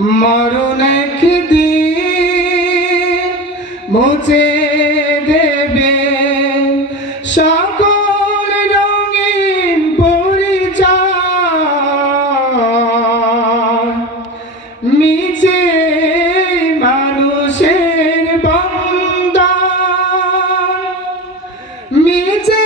মরণ একদিন মুছে দেবে। সকল রঙিন পরিচয় মিছে মানুষের বন্ধন। মিছে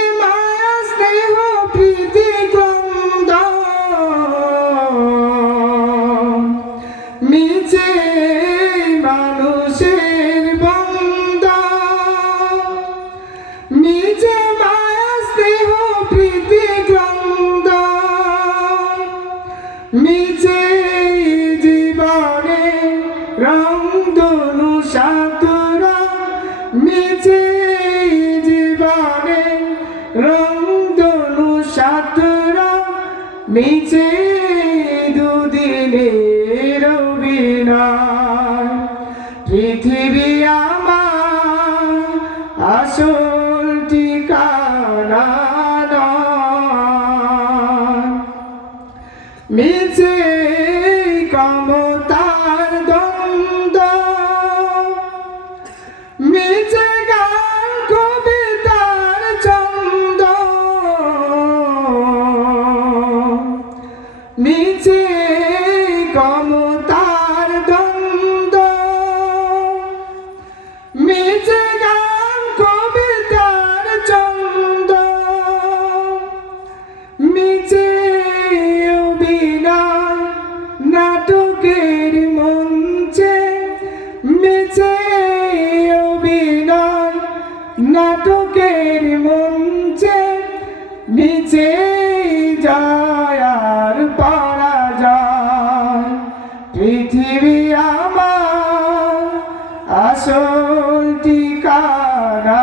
রং মিছে জীবনে রং ধনু সাতুরা মিছে দুদিনের অভিনয় পৃথিবী আমার আসল ঠিকানা। মিছে মিছে কমতার দ্বন্দ্ব। মিছে গান, কবিতার ছন্দ। মিছে অভিনয়, নাটকের মঞ্চে। মিছে অভিনয়, নাটকের মঞ্চে। মিছে জয়ার আসল ঠিকানা।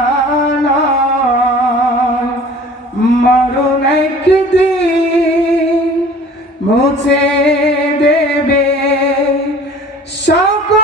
মরণ একদিন মুছে দেবে সকল